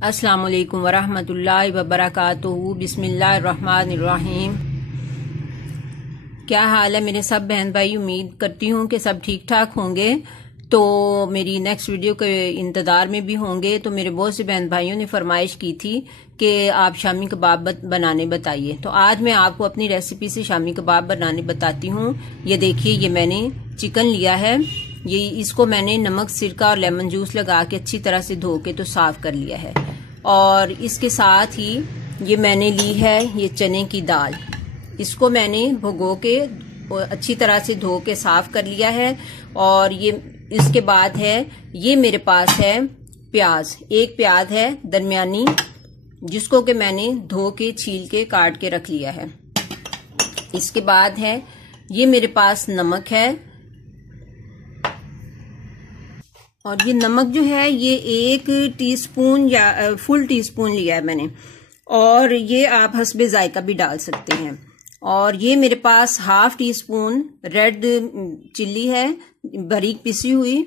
अस्सलाम वालेकुम वरहमतुल्लाहि वबरकातुहू। बिस्मिल्लाहिर्रहमानिर्रहीम। क्या हाल है मेरे सब बहन भाई? उम्मीद करती हूँ कि सब ठीक ठाक होंगे। तो मेरी नेक्स्ट वीडियो के इंतजार में भी होंगे। तो मेरे बहुत से बहन भाइयों ने फरमाइश की थी कि आप शामी कबाब बनाने बताइए। तो आज मैं आपको अपनी रेसिपी से शामी कबाब बनाने बताती हूँ। ये देखिए, ये मैंने चिकन लिया है। ये इसको मैंने नमक, सिरका और लेमन जूस लगा के अच्छी तरह से धो के तो साफ कर लिया है। और इसके साथ ही ये मैंने ली है ये चने की दाल। इसको मैंने भिगो के अच्छी तरह से धो के साफ कर लिया है। और ये इसके बाद है, ये मेरे पास है प्याज। एक प्याज है दरमियानी, जिसको कि मैंने धो के छील के काट के रख लिया है। इसके बाद है, ये मेरे पास नमक है। और ये नमक जो है ये 1 टीस्पून या फुल टीस्पून लिया है मैंने। और ये आप हस्बे जायका भी डाल सकते हैं। और ये मेरे पास ½ टीस्पून रेड चिल्ली है, बारीक पिसी हुई।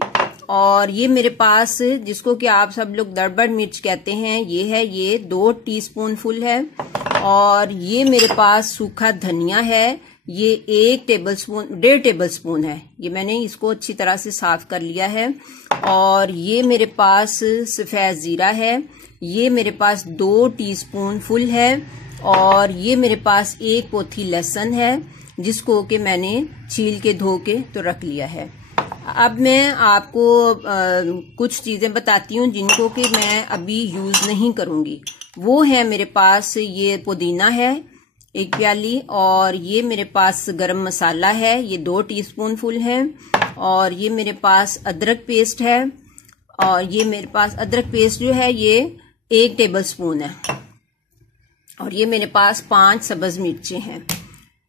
और ये मेरे पास, जिसको कि आप सब लोग दड़बड़ मिर्च कहते हैं, ये है, ये 2 टीस्पून फुल है। और ये मेरे पास सूखा धनिया है, ये 1.5 टेबल स्पून है। ये मैंने इसको अच्छी तरह से साफ कर लिया है। और ये मेरे पास सफेद जीरा है, ये मेरे पास 2 टीस्पून फुल है। और ये मेरे पास 1 पोथी लहसुन है, जिसको कि मैंने छील के धो के तो रख लिया है। अब मैं आपको कुछ चीजें बताती हूँ जिनको कि मैं अभी यूज नहीं करूंगी। वो है मेरे पास, ये पुदीना है 1 प्याली। और ये मेरे पास गरम मसाला है, ये 2 टीस्पून फुल है। और ये मेरे पास अदरक पेस्ट है। और ये मेरे पास अदरक पेस्ट जो है ये 1 टेबल स्पून है। और ये मेरे पास 5 सब्ज मिर्चें हैं।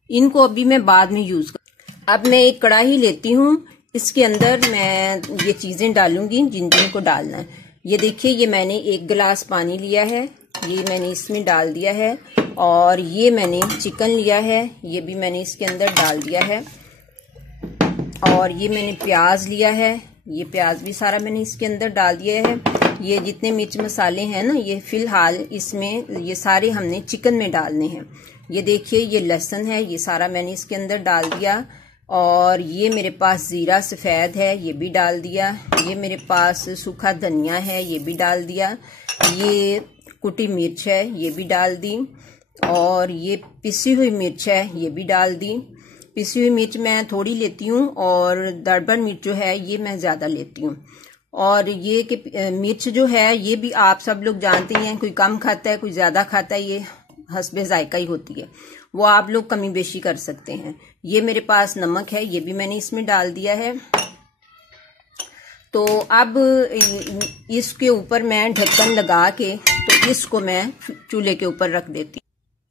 इनको अभी मैं बाद में यूज कर। अब मैं एक कढ़ाई लेती हूँ, इसके अंदर मैं ये चीजें डालूंगी जिन को डालना है। ये देखिए, ये मैंने 1 गिलास पानी लिया है, ये मैंने इसमें डाल दिया है। और ये मैंने चिकन लिया है, ये भी मैंने इसके अंदर डाल दिया है। और ये मैंने प्याज लिया है, ये प्याज भी सारा मैंने इसके अंदर डाल दिया है। ये जितने मिर्च मसाले हैं ना, ये फिलहाल इसमें ये सारे हमने चिकन में डालने हैं। ये देखिए, ये लहसुन है, ये सारा मैंने इसके अंदर डाल दिया। और ये मेरे पास जीरा सफेद है, ये भी डाल दिया। ये मेरे पास सूखा धनिया है, ये भी डाल दिया। ये कुटी मिर्च है, ये भी डाल दी। और ये पिसी हुई मिर्च है, ये भी डाल दी। पिसी हुई मिर्च मैं थोड़ी लेती हूँ और दड़बड़ मिर्च जो है ये मैं ज्यादा लेती हूँ। और ये कि मिर्च जो है ये भी आप सब लोग जानते हैं, कोई कम खाता है कोई ज्यादा खाता है, ये हस्बे जायका ही होती है, वो आप लोग कमी बेशी कर सकते हैं। ये मेरे पास नमक है, ये भी मैंने इसमें डाल दिया है। तो अब इसके ऊपर मैं ढक्कन लगा के तो इसको मैं चूल्हे के ऊपर रख देती हूँ।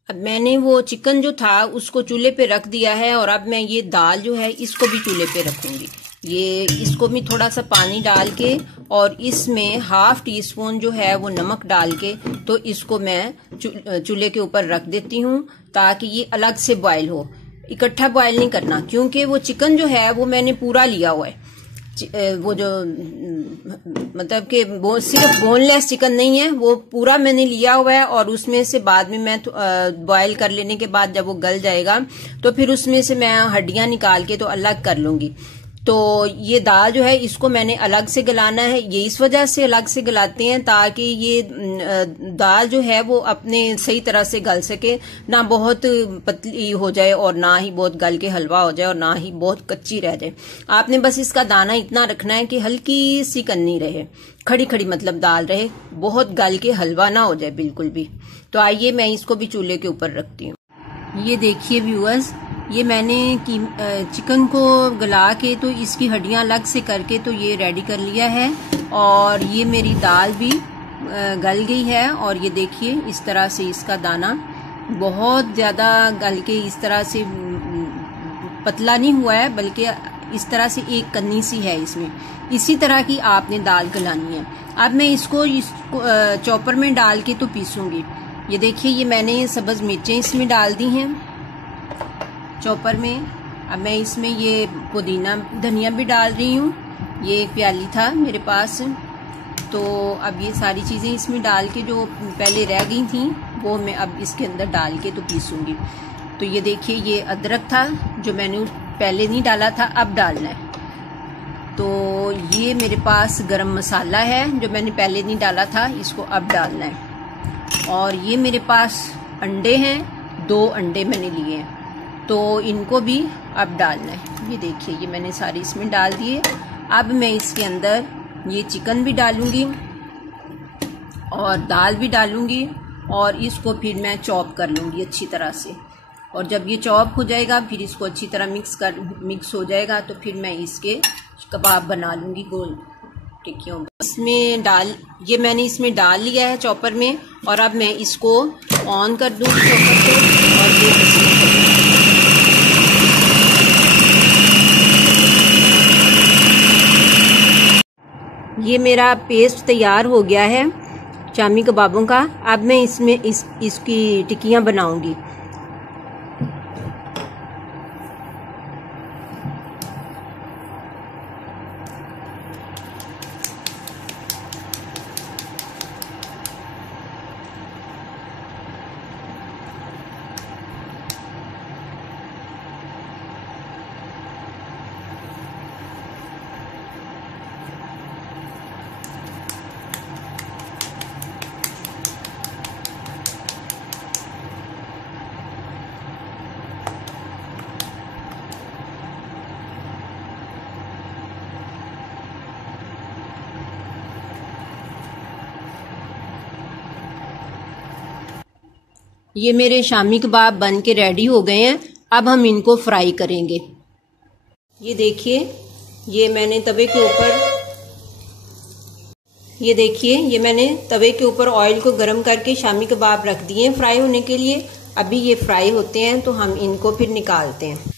अब मैंने वो चिकन जो था उसको चूल्हे पे रख दिया है। और अब मैं ये दाल जो है इसको भी चूल्हे पे रखूंगी। ये इसको भी थोड़ा सा पानी डाल के और इसमें ½ टीस्पून जो है वो नमक डाल के तो इसको मैं चूल्हे के ऊपर रख देती हूँ, ताकि ये अलग से बॉयल हो। इकट्ठा बॉयल नहीं करना, क्योंकि वो चिकन जो है वो मैंने पूरा लिया हुआ है। वो जो मतलब कि वो सिर्फ बोनलेस चिकन नहीं है, वो पूरा मैंने लिया हुआ है। और उसमें से बाद में मैं बॉयल कर लेने के बाद जब वो गल जाएगा तो फिर उसमें से मैं हड्डियां निकाल के तो अलग कर लूंगी। तो ये दाल जो है इसको मैंने अलग से गलाना है। ये इस वजह से अलग से गलाते हैं ताकि ये दाल जो है वो अपने सही तरह से गल सके, ना बहुत पतली हो जाए और ना ही बहुत गल के हलवा हो जाए और ना ही बहुत कच्ची रह जाए। आपने बस इसका दाना इतना रखना है कि हल्की सी कन्नी रहे, खड़ी खड़ी मतलब दाल रहे, बहुत गल के हलवा ना हो जाए बिल्कुल भी। तो आइए मैं इसको भी चूल्हे के ऊपर रखती हूँ। ये देखिए व्यूअर्स, ये मैंने चिकन को गला के तो इसकी हड्डियां अलग से करके तो ये रेडी कर लिया है। और ये मेरी दाल भी गल गई है। और ये देखिए, इस तरह से इसका दाना बहुत ज्यादा गल के इस तरह से पतला नहीं हुआ है, बल्कि इस तरह से एक कन्नी सी है इसमें। इसी तरह की आपने दाल गलानी है। अब मैं इसको चॉपर में डाल के तो पीसूंगी। ये देखिए, ये मैंने सब्ज मिर्चें इसमें डाल दी हैं चॉपर में। अब मैं इसमें ये पुदीना धनिया भी डाल रही हूँ। ये 1 प्याली था मेरे पास। तो अब ये सारी चीज़ें इसमें डाल के जो पहले रह गई थी वो मैं अब इसके अंदर डाल के तो पीसूँगी। तो ये देखिए, ये अदरक था जो मैंने पहले नहीं डाला था, अब डालना है। तो ये मेरे पास गरम मसाला है जो मैंने पहले नहीं डाला था, इसको अब डालना है। और ये मेरे पास अंडे हैं, 2 अंडे मैंने लिए हैं, तो इनको भी अब डालना है। ये देखिए, ये मैंने सारे इसमें डाल दिए। अब मैं इसके अंदर ये चिकन भी डालूंगी और दाल भी डालूंगी और इसको फिर मैं चॉप कर लूँगी अच्छी तरह से। और जब ये चॉप हो जाएगा फिर इसको अच्छी तरह मिक्स हो जाएगा, तो फिर मैं इसके कबाब बना लूँगी गोल टिक्कियों। इसमें ये मैंने इसमें डाल लिया है चॉपर में, और अब मैं इसको ऑन कर दूँगी चॉपर को और ये मेरा पेस्ट तैयार हो गया है शामी कबाबों का। अब मैं इसमें इसकी टिक्कियाँ बनाऊँगी। ये मेरे शामी कबाब बन के रेडी हो गए हैं। अब हम इनको फ्राई करेंगे। ये देखिए, ये मैंने तवे के ऊपर ऑयल को गर्म करके शामी कबाब रख दिए हैं फ्राई होने के लिए। अभी ये फ्राई होते हैं तो हम इनको फिर निकालते हैं।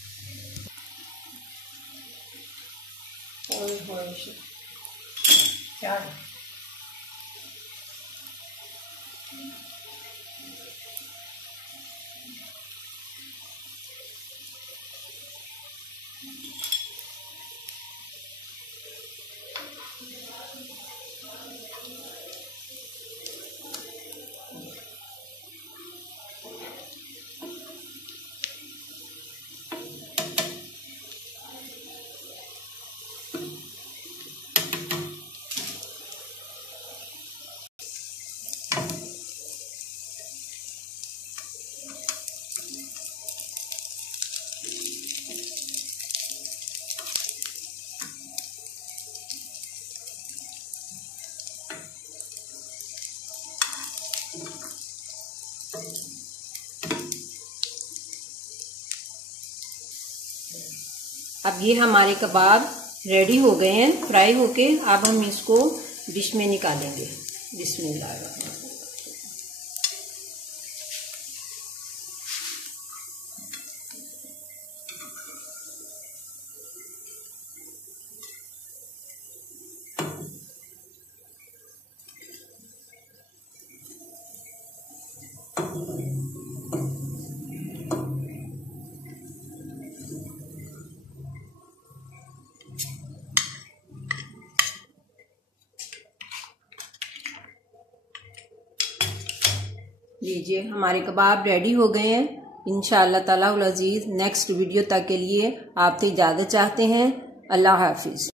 अब ये हमारे कबाब रेडी हो गए हैं फ्राई होके। अब हम इसको डिश में निकालेंगे। बिस्मिल्लाह। लीजिए, हमारे कबाब रेडी हो गए हैं। इंशाअल्लाह ताला अज़ीज़ नेक्स्ट वीडियो तक के लिए आपसे इजाज़त चाहते हैं। अल्लाह हाफिज़।